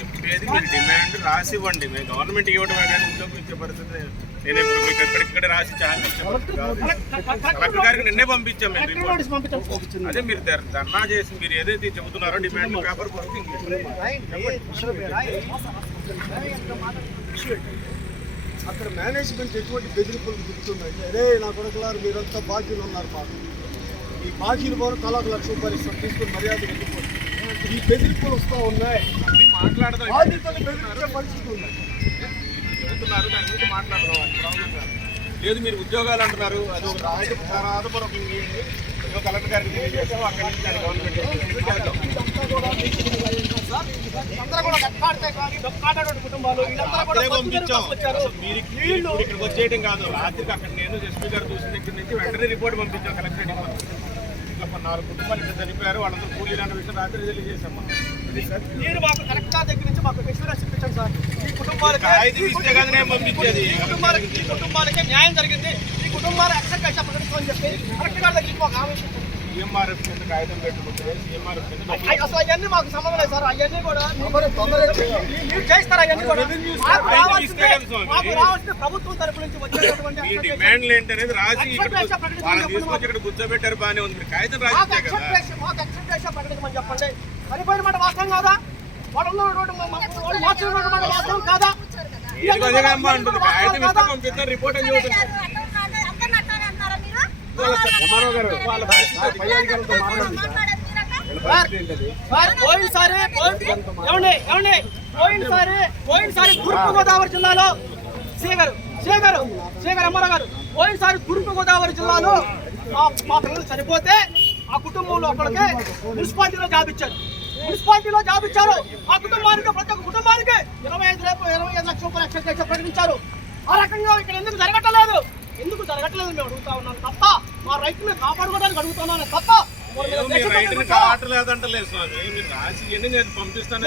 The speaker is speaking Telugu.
చెప్పేది మీరు డిమాండ్ రాసి ఇవ్వండి. మేము గవర్నమెంట్ ఇవ్వడం కానీ ఉద్యోగం ఇచ్చే పరిస్థితి నేను ఇప్పుడు మీకు ఎక్కడిక్కడ రాసి కలెక్టర్ గారికి నిన్నే పంపించాం మేము రిపోర్ట్. అదే మీరు ధర్నా చేసి మీరు ఏదైతే చెబుతున్నారో డిమాండ్ పేపర్ కొరకు అక్కడ మేనేజ్మెంట్ ఎటువంటి బెదిరింపులు చెప్తుందంటే అరే నా కొడుకులారు మీరంతా బాకీలు ఉన్నారు మాకు, ఈ బాకీలు పోరు తలాకు ₹1,00,000 ఇస్తాం తీసుకుని మర్యాద వెళ్ళిపోతుంది. ఈ బెదిరింపులు వస్తూ ఉన్నాయి, మాట్లాడదాం బాధ్యతలు బెదిరించే పరిస్థితి ఉన్నాయి. చెబుతున్నారు దాని గురించి మాట్లాడదాం. లేదు మీరు ఉద్యోగాలు అంటున్నారు, అది ఒక రాజపూర్వకం కలెక్టర్ గారికి తెలియజేస్తాం. అక్కడి నుంచి దాని గవర్నమెంట్ పంపించాం. మీరు ఇక్కడికి వచ్చేయడం కాదు, రాత్రికి అక్కడ నేను ఎస్పీ గారు చూసిన దగ్గర నుంచి వెంటనే రిపోర్ట్ పంపించాం కలెక్టరేట్. ఇంకా 4 కుటుంబాలు ఇక్కడ చనిపోయారు, వాళ్ళందరూ కూలీలు అన్న విషయం రాత్రి తెలియజేసాం. మీరు మాకు కలెక్టర్ దగ్గర నుంచి మాకు విశ్వాసం ఇప్పించండి సార్. ఈ కుటుంబాలకి కుటుంబాలకి న్యాయం జరిగింది, ఈ కుటుంబాలు యాక్సెప్ట్ చేసే ప్రకటించమని చెప్పి కలెక్టర్ గారి దగ్గరికి మాకు ఆవేశం. సీఎంఆర్ఎఫ్ కింద కాగితం పెట్టుకుంటే సీఎంఆర్ఎఫ్ కింద అసలు అవన్నీ మాకు సంబంధం లేదు సార్. అవన్నీ కూడా మీరు చేస్తారు. అవన్నీ కూడా మాకు రావాల్సిన ప్రభుత్వం తరపు నుంచి వచ్చేటటువంటి డిమాండ్లు ఏంటనేది రాసి తీసుకొచ్చి ఇక్కడ కూర్చోబెట్టారు. బాగానే ఉంది, మీరు కాగితం రాసి మాకు ఎక్సెప్ట్ చేసే ప్రకటించమని చెప్పండి. సరిపోయిన మాట వాస్తవం కాదా? వాస్తవం కాదా? కాగితం ఇస్తే పంపిస్తారు రిపోర్ట్ అని చెబుతున్నారు. పోయినసారి తూర్పుగోదావరి జిల్లాలో శేఖర్ అమ్మారావు గారు పోయినసారి తూర్పుగోదావరి జిల్లాలో మా పిల్లలు చనిపోతే ఆ కుటుంబంలో ఒకరికి మున్సిపాలిటీలో జాబ్ ఇచ్చారు. ఆ కుటుంబానికి ప్రతి ఒక్క కుటుంబానికి 25 లక్షల రూపాయలు ప్రకటించారు. ఆ రకంగా ఇక్కడ ఎందుకు జరగట్లేదు మేము అడుగుతా ఉన్నాం తప్ప, మా రైతు మీద కాపాడుకోవడానికి అడుగుతున్నాను తప్ప కావట్లేదంటలేదు స్వామి. మీరు రాసి నేను పంపిస్తాను.